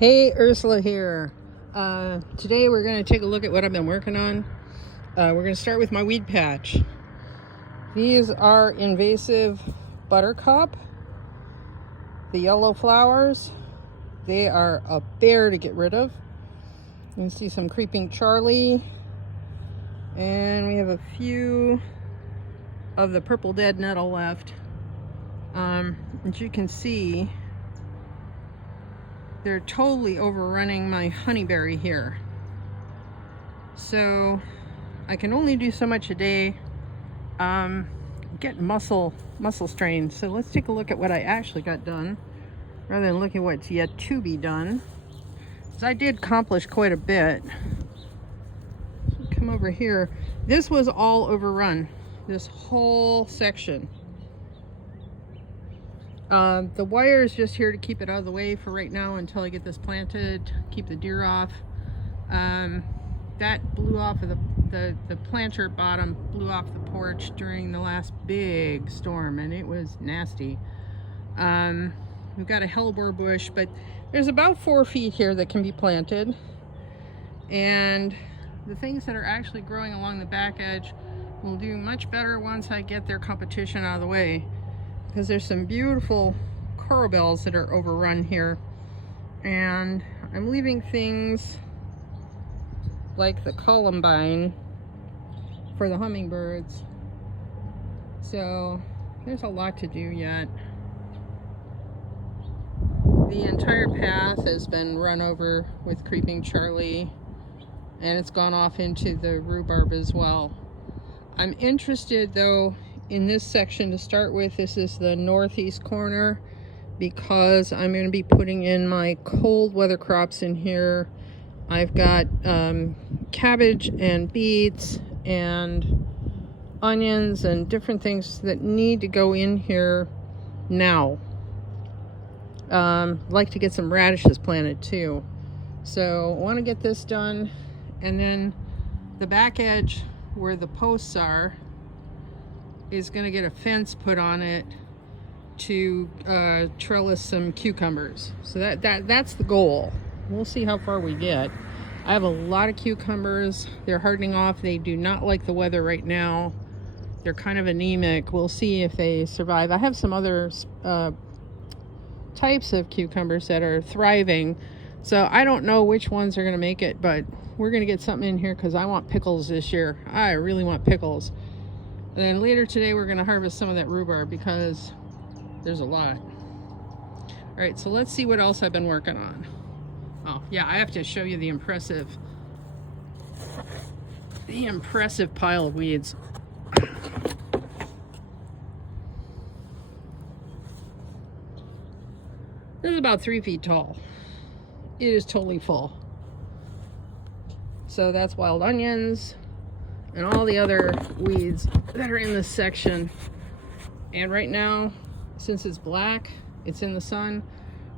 Hey, Ursula here. Today we're going to take a look at what I've been working on. We're going to start with my weed patch. These are invasive buttercup. The yellow flowers, they are a bear to get rid of. You can see some creeping Charlie. And we have a few of the purple dead nettle left. As you can see, they're totally overrunning my honeyberry here. So I can only do so much a day. Get muscle strain. So let's take a look at what I actually got done rather than look at what's yet to be done. So I did accomplish quite a bit. So come over here. This was all overrun, this whole section. The wire is just here to keep it out of the way for right now until I get this planted, keep the deer off. That blew off of the planter bottom blew off the porch during the last big storm, and it was nasty. We've got a hellebore bush, but there's about 4 feet here that can be planted. And the things that are actually growing along the back edge will do much better once I get their competition out of the way. Because there's some beautiful coral bells that are overrun here, and I'm leaving things like the columbine for the hummingbirds. So there's a lot to do yet. The entire path has been run over with creeping Charlie, and it's gone off into the rhubarb as well. I'm interested though in this section to start with. This is the northeast corner because I'm going to be putting in my cold weather crops in here. I've got cabbage and beets and onions and different things that need to go in here now. Like to get some radishes planted too. So I want to get this done, and then the back edge where the posts are is going to get a fence put on it to trellis some cucumbers. So that's the goal. We'll see how far we get. I have a lot of cucumbers. They're hardening off. They do not like the weather right now. They're kind of anemic. We'll see if they survive. I have some other types of cucumbers that are thriving. So I don't know which ones are going to make it, but we're going to get something in here because I want pickles this year. I really want pickles. And then later today we're going to harvest some of that rhubarb because there's a lot. All right, so let's see what else I've been working on. Oh yeah, I have to show you the impressive pile of weeds. This is about 3 feet tall. It is totally full. So that's wild onions and all the other weeds that are in this section. And right now, since it's black, it's in the sun,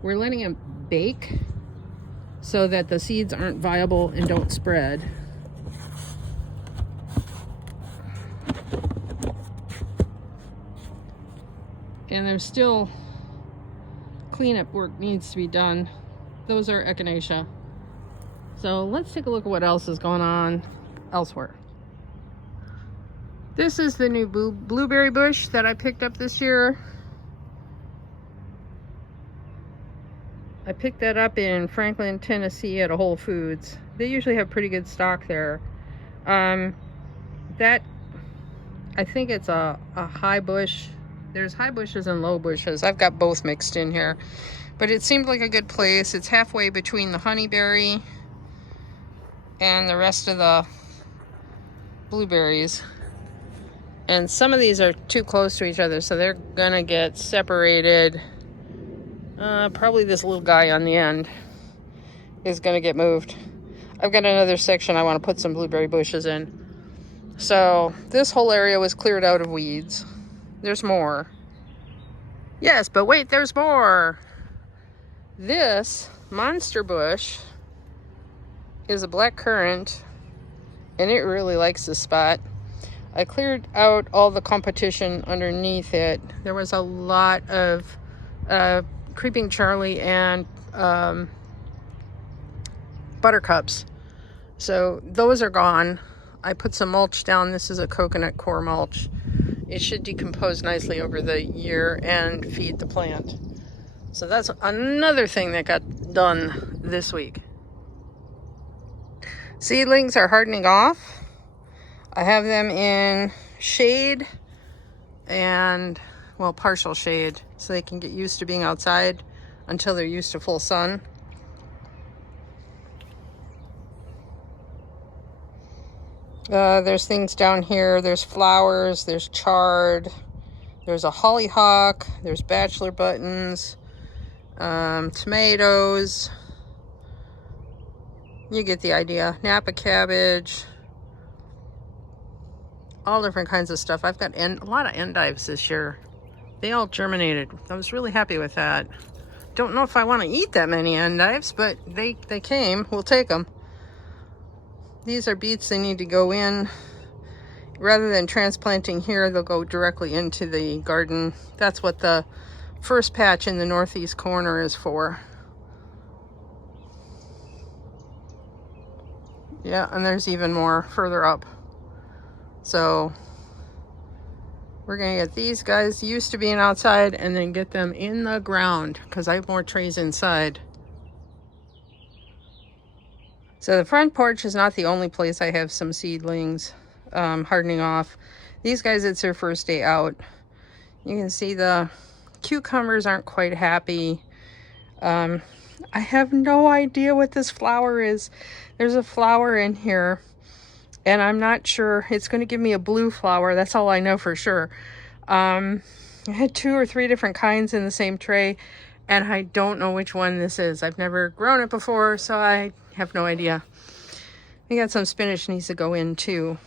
we're letting it bake so that the seeds aren't viable and don't spread. And there's still cleanup work needs to be done. Those are echinacea. So let's take a look at what else is going on elsewhere. This is the new blueberry bush that I picked up this year. I picked that up in Franklin, Tennessee at a Whole Foods. They usually have pretty good stock there. I think it's a high bush. There's high bushes and low bushes. I've got both mixed in here. But it seemed like a good place. It's halfway between the honeyberry and the rest of the blueberries. And some of these are too close to each other, so they're gonna get separated. Probably this little guy on the end is gonna get moved. I've got another section I want to put some blueberry bushes in. So this whole area was cleared out of weeds. There's more. Yes, but wait, there's more. This monster bush is a black currant, and it really likes this spot. I cleared out all the competition underneath it. There was a lot of creeping Charlie and buttercups. So those are gone. I put some mulch down. This is a coconut coir mulch. It should decompose nicely over the year and feed the plant. So that's another thing that got done this week. Seedlings are hardening off. I have them in shade and, well, partial shade, so they can get used to being outside until they're used to full sun. There's things down here. There's flowers, there's chard, there's a hollyhock, there's bachelor buttons, tomatoes. You get the idea. Napa cabbage, all different kinds of stuff. I've got a lot of endives this year. They all germinated. I was really happy with that. Don't know if I want to eat that many endives, but they came. We'll take them. These are beets. They need to go in. Rather than transplanting here, they'll go directly into the garden. That's what the first patch in the northeast corner is for. Yeah, and there's even more further up. So we're gonna get these guys used to being outside and then get them in the ground because I have more trays inside. So the front porch is not the only place I have some seedlings hardening off. These guys, it's their first day out. You can see the cucumbers aren't quite happy. I have no idea what this flower is. There's a flower in here and I'm not sure. It's going to give me a blue flower. That's all I know for sure. I had 2 or 3 different kinds in the same tray and I don't know which one this is. I've never grown it before, so I have no idea. We got some spinach needs to go in too.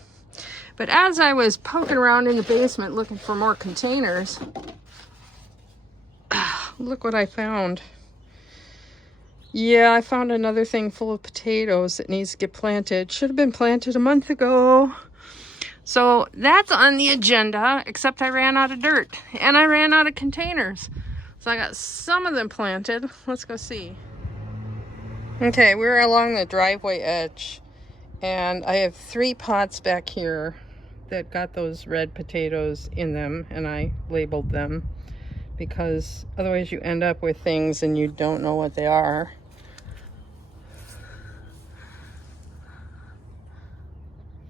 But as I was poking around in the basement looking for more containers, look what I found. Yeah, I found another thing full of potatoes that needs to get planted. Should have been planted a month ago. So that's on the agenda, except I ran out of dirt and I ran out of containers. So I got some of them planted. Let's go see. Okay, we're along the driveway edge and I have 3 pots back here that got those red potatoes in them, and I labeled them because otherwise you end up with things and you don't know what they are.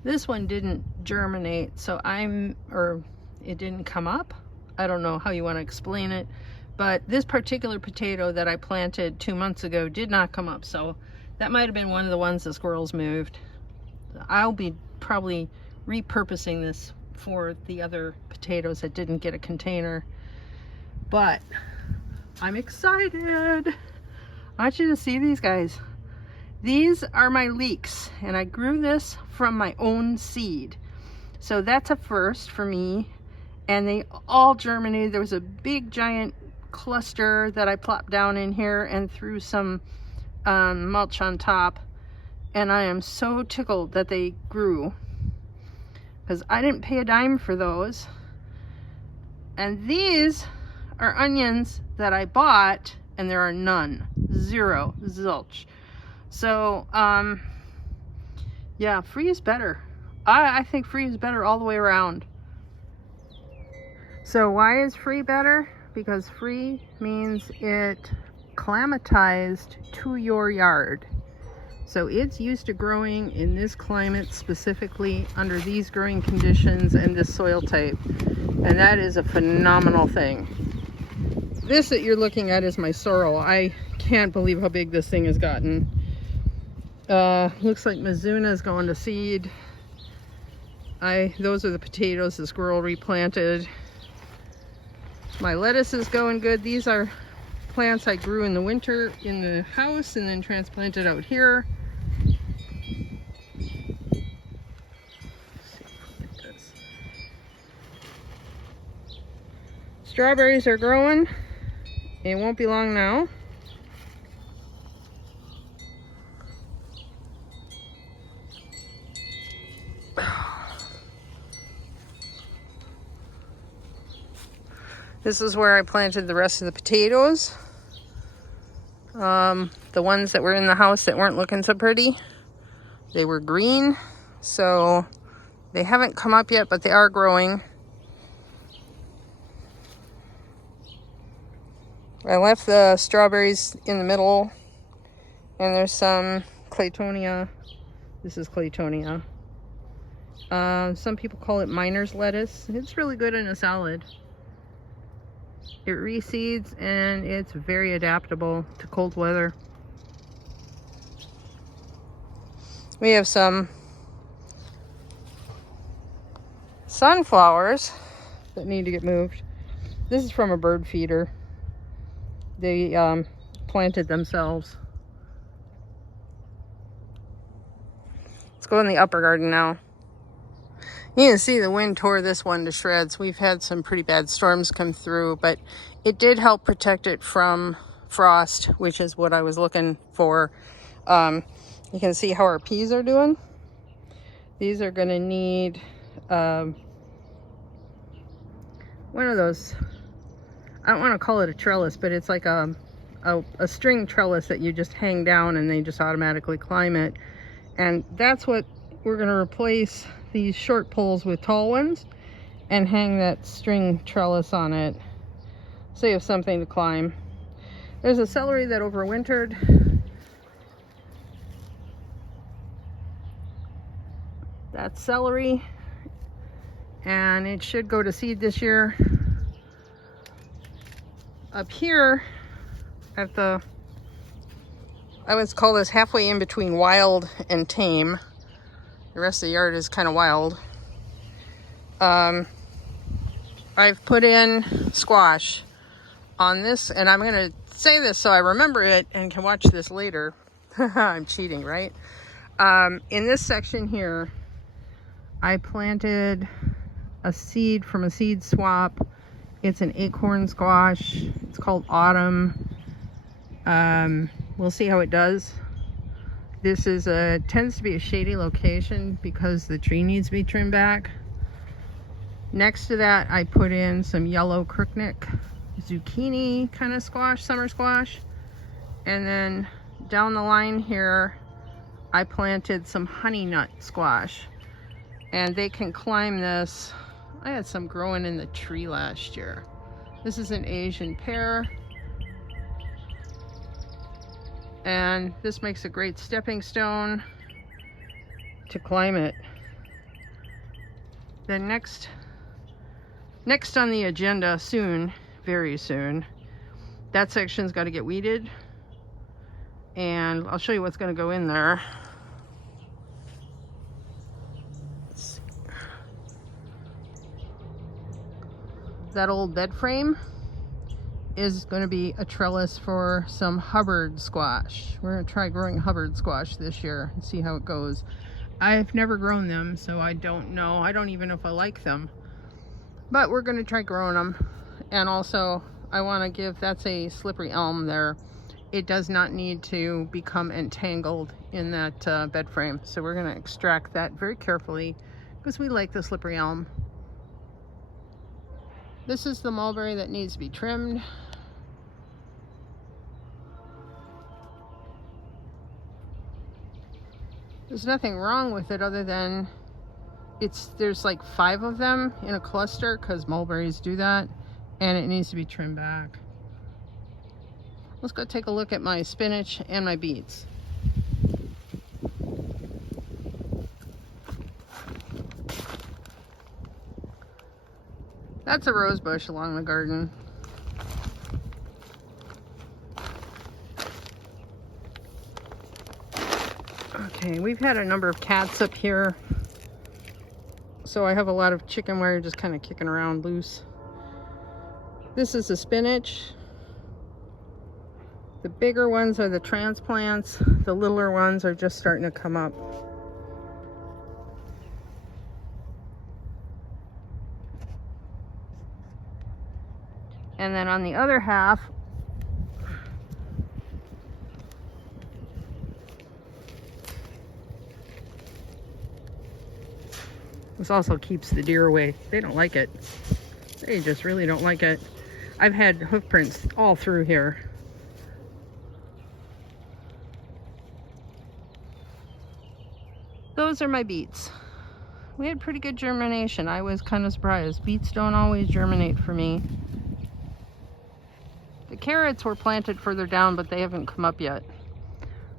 This one didn't germinate, so it didn't come up. I don't know how you want to explain it, but this particular potato that I planted 2 months ago did not come up, so that might have been one of the ones the squirrels moved. I'll be probably repurposing this for the other potatoes that didn't get a container, but I'm excited. I want you to see these guys. These are my leeks, and I grew this from my own seed. So that's a first for me, and they all germinated. There was a big giant cluster that I plopped down in here and threw some mulch on top, and I am so tickled that they grew because I didn't pay a dime for those. And these are onions that I bought, and there are none. 0, zilch. So yeah, free is better. I think free is better all the way around. So why is free better? Because free means it climatized to your yard. So it's used to growing in this climate, specifically under these growing conditions and this soil type. And that is a phenomenal thing. This that you're looking at is my sorrel. I can't believe how big this thing has gotten. Looks like Mizuna is going to seed. Those are the potatoes the squirrel replanted. My lettuce is going good. These are plants I grew in the winter in the house and then transplanted out here. Strawberries are growing. It won't be long now. This is where I planted the rest of the potatoes. The ones that were in the house that weren't looking so pretty, they were green. So they haven't come up yet, but they are growing. I left the strawberries in the middle, and there's some Claytonia. This is Claytonia. Some people call it miner's lettuce. It's really good in a salad. It reseeds and it's very adaptable to cold weather. We have some sunflowers that need to get moved. This is from a bird feeder. They planted themselves. Let's go in the upper garden now. You can see the wind tore this one to shreds. We've had some pretty bad storms come through, but it did help protect it from frost, which is what I was looking for. You can see how our peas are doing. These are going to need one of those, I don't want to call it a trellis, but it's like a string trellis that you just hang down and they just automatically climb it. And that's what we're going to replace these short poles with tall ones and hang that string trellis on it so you have something to climb. There's a celery that overwintered. That's celery, and it should go to seed this year. Up here at the, I would call this halfway in between wild and tame. The rest of the yard is kind of wild. I've put in squash on this, and I'm going to say this so I remember it and can watch this later. I'm cheating, right? In this section here, I planted a seed from a seed swap. It's an acorn squash. It's called Autumn. We'll see how it does. This is tends to be a shady location because the tree needs to be trimmed back. Next to that, I put in some yellow crookneck zucchini kind of squash, summer squash. And then down the line here, I planted some honey nut squash. And they can climb this. I had some growing in the tree last year. This is an Asian pear. And this makes a great stepping stone to climb it. Then next on the agenda soon, very soon, that section's got to get weeded. And I'll show you what's going to go in there. That old bed frame is going to be a trellis for some Hubbard squash. We're going to try growing Hubbard squash this year and see how it goes. I've never grown them, so I don't know. I don't even know if I like them. But we're going to try growing them. And also, I want to give, that's a slippery elm there. It does not need to become entangled in that bed frame. So we're going to extract that very carefully because we like the slippery elm. This is the mulberry that needs to be trimmed. There's nothing wrong with it other than there's like 5 of them in a cluster because mulberries do that, and it needs to be trimmed back. Let's go take a look at my spinach and my beets. That's a rose bush along the garden. Okay, we've had a number of cats up here, so I have a lot of chicken wire just kind of kicking around loose. This is the spinach. The bigger ones are the transplants. The littler ones are just starting to come up. And then on the other half, this also keeps the deer away. They don't like it. They just really don't like it. I've had hoof prints all through here. those are my beets. We had pretty good germination. I was kind of surprised. Beets don't always germinate for me. The carrots were planted further down, but they haven't come up yet.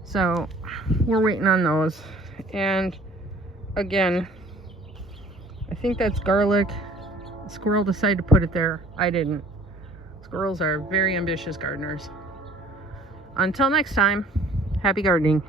So we're waiting on those. And again, I think that's garlic. The squirrel decided to put it there. I didn't. Squirrels are very ambitious gardeners. Until next time, happy gardening.